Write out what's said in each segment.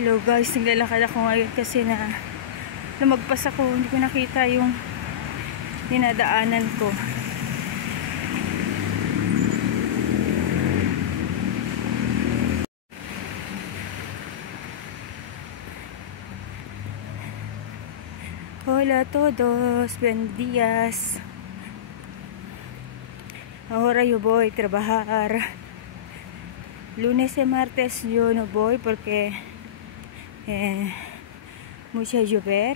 Hello guys, naglalakad ako ngayon kasi lumagpas ako, hindi ko nakita yung dinadaanan ko. Hola a todos, buen días. Ahora yo voy a trabajar. Lunes y martes yo no voy porque mucha lluvia.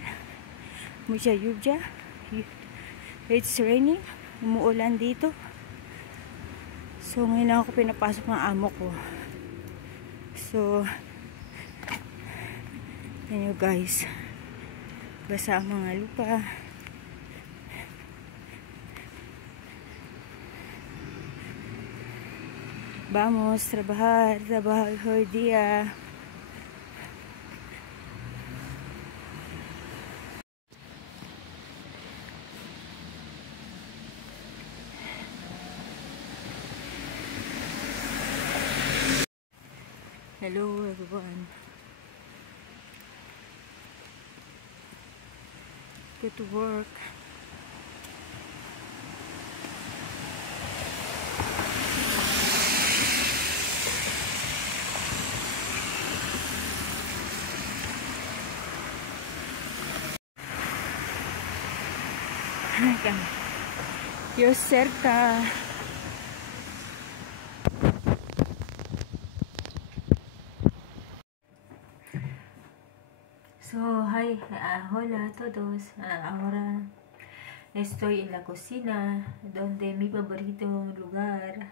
It's raining. Umuulan dito. So ngayon lang ako pinapasok ng amo ko. So yan you guys. Basa ang mga lupa. Vamos, trabajar hoy día. Hello everyone. Go to work. You're cerca. So, hi, hola a todos. Ahora estoy en la cocina, donde mi favorito lugar.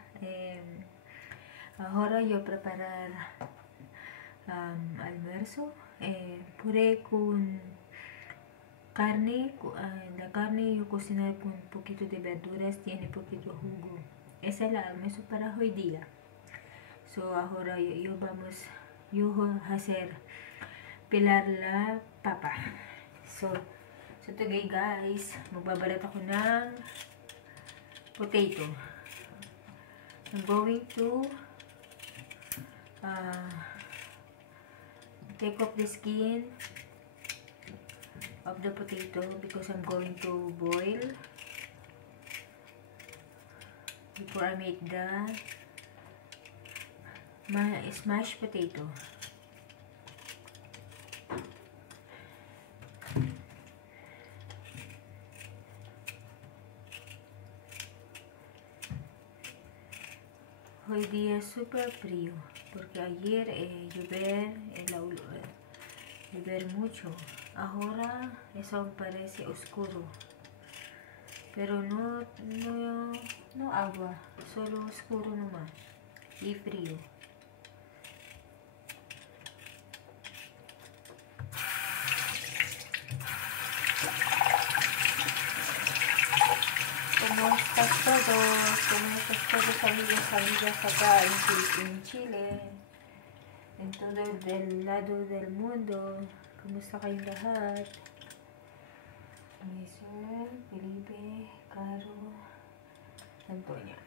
Ahora yo preparar almuerzo, puré con carne. La carne yo cocinar con un poquito de verduras, tiene poquito jugo. Ese es el almuerzo para hoy día. So ahora yo a hacer pelar la papa. So today guys, magbabalat ako ng potato. I'm going to take off the skin of the potato because I'm going to boil before I make the smashed potato. Hoy día es super frío porque ayer llover mucho. Ahora eso parece oscuro, pero no agua, solo oscuro nomás y frío. ¿Cómo estás todos? ¿Cómo estás todos, amigas acá en Chile? En todo el lado del mundo. Kumusta kayong lahat? Mason, Felipe, Caro, Antonia.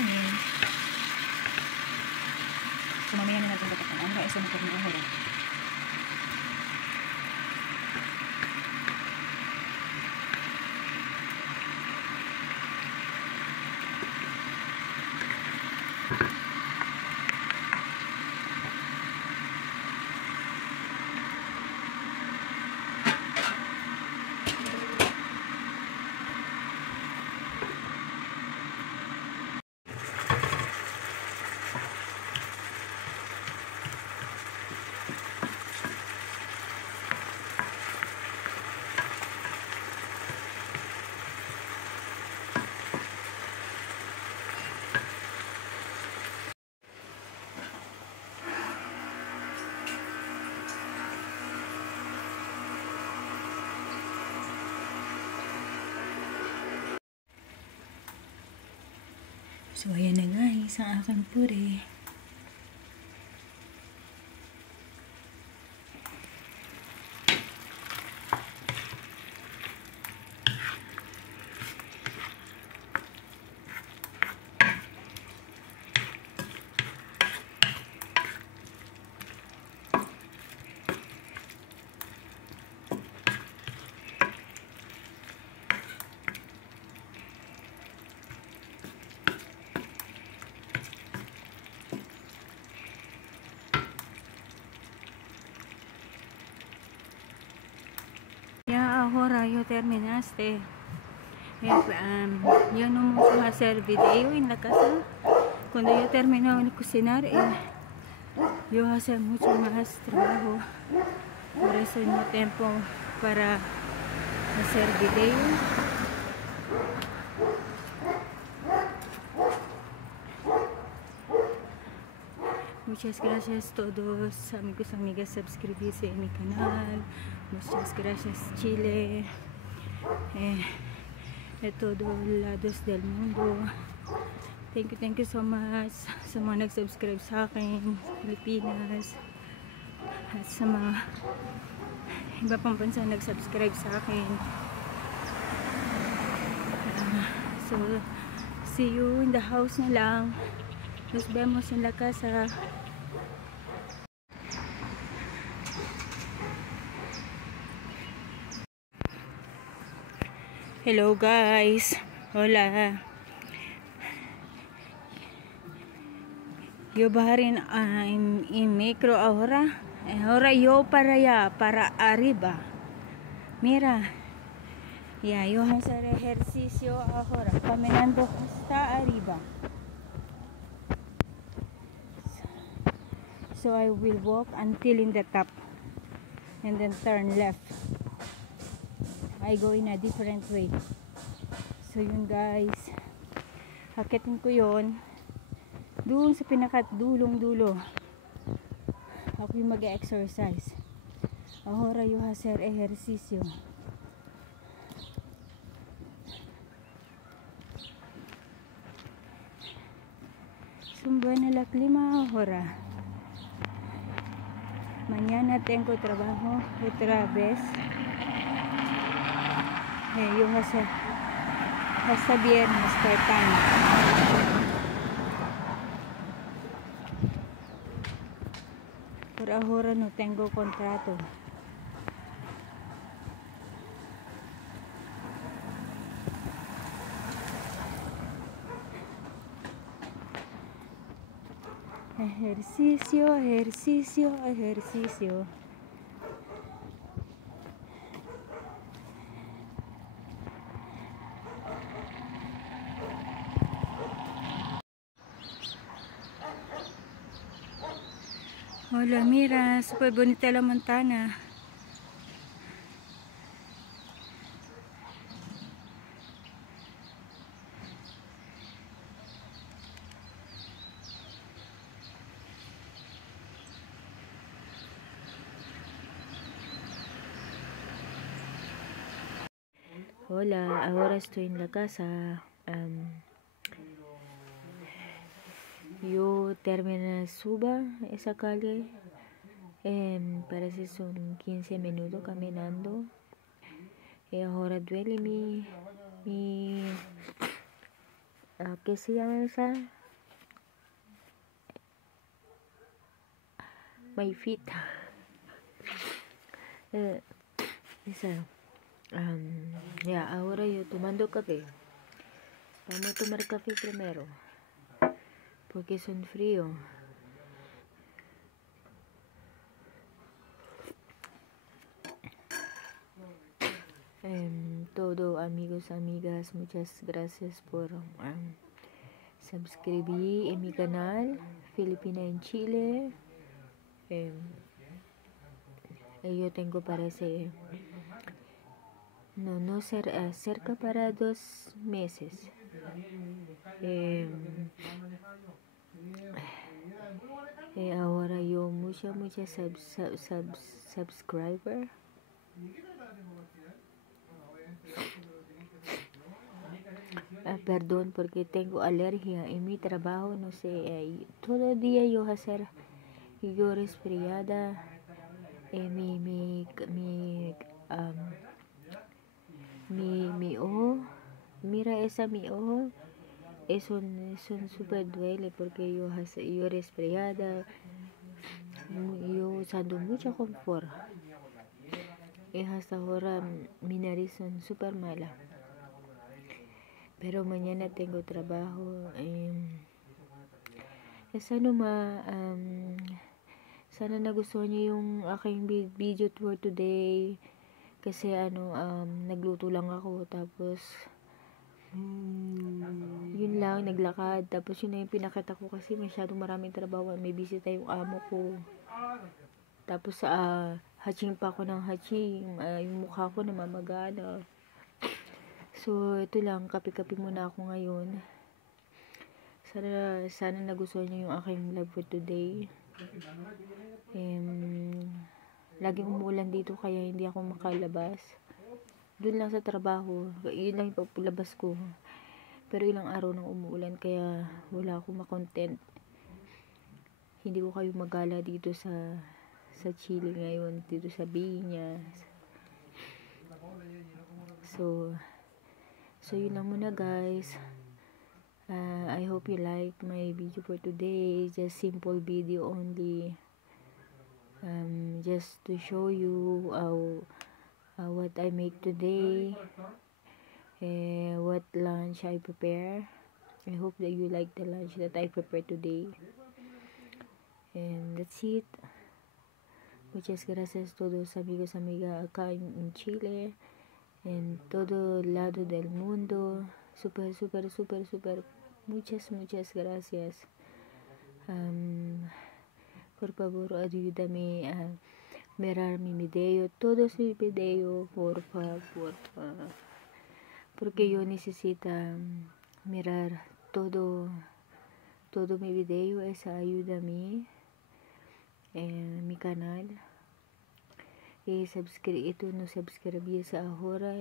karne. So, mamaya na natin dapat ang ahora. Isa na karne ahora. So, ayan na guys, ang aking pure. Ya ahora yo terminaste. Yo no mucho hacer video en la casa. Cuando yo termino de cocinar, yo hacer mucho más trabajo. Por eso no tiempo para hacer video. Muchas gracias a todos amigos, amigas, suscribirse en mi canal. Muchas gracias Chile, de todos lados del mundo. Thank you so much sa mga nag-subscribe sa akin sa Pilipinas at sa mga iba pang bansa nag-subscribe sa akin. So see you in the house na lang. Nos vemos en la casa. Hello guys. Hola. Yo bajarin en micro ahora. Ahora yo para allá, para arriba. Mira. Ya, yo voy a hacer ejercicio ahora, caminando hasta arriba. So I will walk until in the top and then turn left. I go in a different way. So yun guys, hakitin ko yun doon sa pinakadulong dulo. Ako yung mag-exercise. Ahora yo hacer ejercicio. Son buena la clima ahora. Mañana tengo trabajo otra vez. Yo hasta viernes part-time. Por ahora no tengo contrato. Ejercicio, ejercicio, ejercicio. Hola, mira, super bonita la montana. Hola, ahora estoy en la casa. Yo terminé suba esa calle. Parece son 15 minutos caminando. Y ahora duele mi ¿qué se llama esa? my feet. Isa. Ahora yo tomando café. Vamos a tomar café primero. Porque son frío. Todo amigos, amigas, muchas gracias por suscribir en mi canal Filipina en Chile. Yo tengo parece cerca para 2 meses. Ahora yo mucha subscriber. Perdón porque tengo alergia en mi trabajo, no sé, todo el día yo hacer yo resfriada, mi ojo, mira esa mi ojo, es un super duele porque yo resfriada, yo usando mucho confort y hasta ahora mi nariz son super mala. Pero mañana tengo trabajo. Sana nagustuhan niyo yung aking video for today. Kasi nagluto lang ako. Tapos, yun lang, naglakad. Tapos yun na yung pinakita ko kasi masyadong maraming trabaho. May bisita yung amo ko. Tapos, hatching pa ako ng hatching. Yung mukha ko namamagana. So, ito lang, kape-kape muna ako ngayon. Sana nagustuhan niyo yung aking vlog for today. Laging umuulan dito kaya hindi ako makalabas. Doon lang sa trabaho, yun lang yung paglabas ko. Pero ilang araw nang umuulan kaya wala akong makontent. Hindi ko kayo magala dito sa Chile ngayon, dito sa Viña. So yun lang muna guys. I hope you like my video for today. Just simple video only. Just to show you what I make today. What lunch I prepare. I hope that you like the lunch that I prepared today. And that's it. Muchas gracias todos amigos, amigas acá en Chile. En todo lado del mundo. Super. Muchas gracias. Por favor, ayúdame a mirar mi video. Todos mis videos, por favor. Porque yo necesito mirar todo mi video. Esa ayuda a mí en mi canal. Y ito no subscribirse ahora.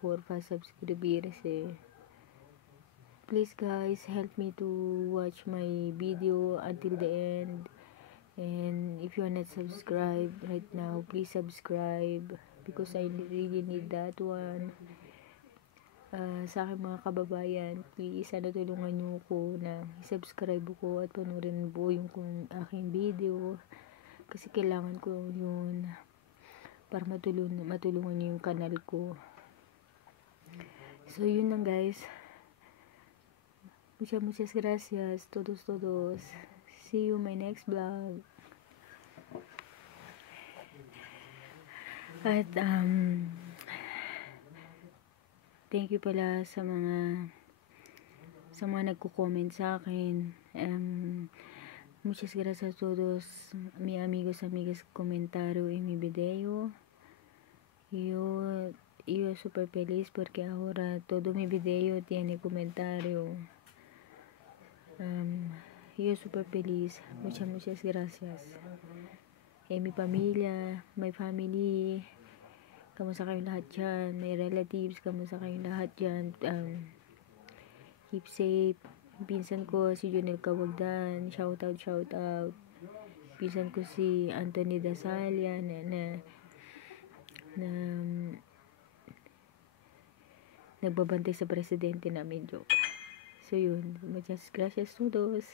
Porfa, suscribirse. Please guys, help me to watch my video until the end. And if you are not subscribed right now, please subscribe because I really need that one. Sa aking mga kababayan, please sana tulungan nyo ko na subscribe ko at panurin po yung aking video kasi kailangan ko yun para matulungan nyo yung kanal ko. So yun lang guys. Muchas gracias todos. See you my next vlog. At thank you pala sa mga nagko-comment sa akin. Muchas gracias a todos mis amigos, amigas comentario en mi video. Yo super feliz porque ahora todo mi video tiene comentario. Yo super feliz. Muchas gracias. Mi pamilya, my family, kamusta kayong lahat dyan, my relatives, kamusta kayong lahat dyan, keep safe. Pinsan ko si Junel Kawagdan, shout out. Pinsan ko si Anthony Dasalia na nagbabantay sa presidente namin, joke. So yun, muchas gracias todos.